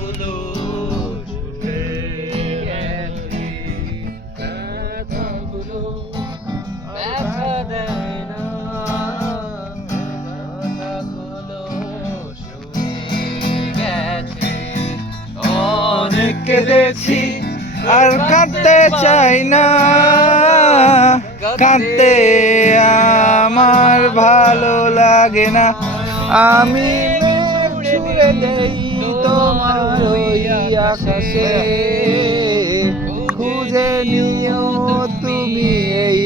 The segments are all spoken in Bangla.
ব্যথাগুলো শুষে গেছে, ব্যথাগুলো ব্যথা দেয় না, ব্যথাগুলো শুষে গেছে। অনেক কেঁদেছি আর কাঁদতে চাই না, কাঁদতে আমার ভালো লাগে না। আমি মেঘ ছুঁড়ে দেই তোমার ওই আকাশে, খুঁজে নিও তুমি এই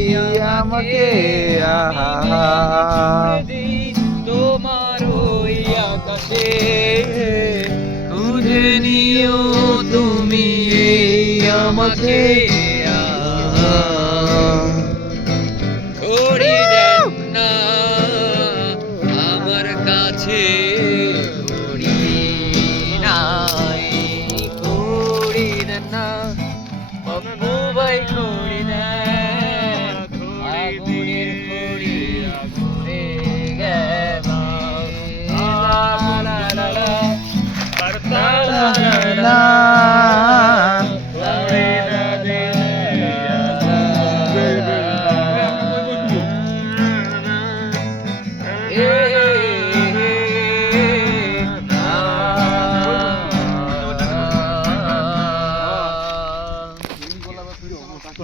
আমাকে। আহা তোমার ওই আকাশে, খুঁজে নিও তুমি এই আমাকে। ঘড়ি দেন না আমার কাছে, ঘড়ি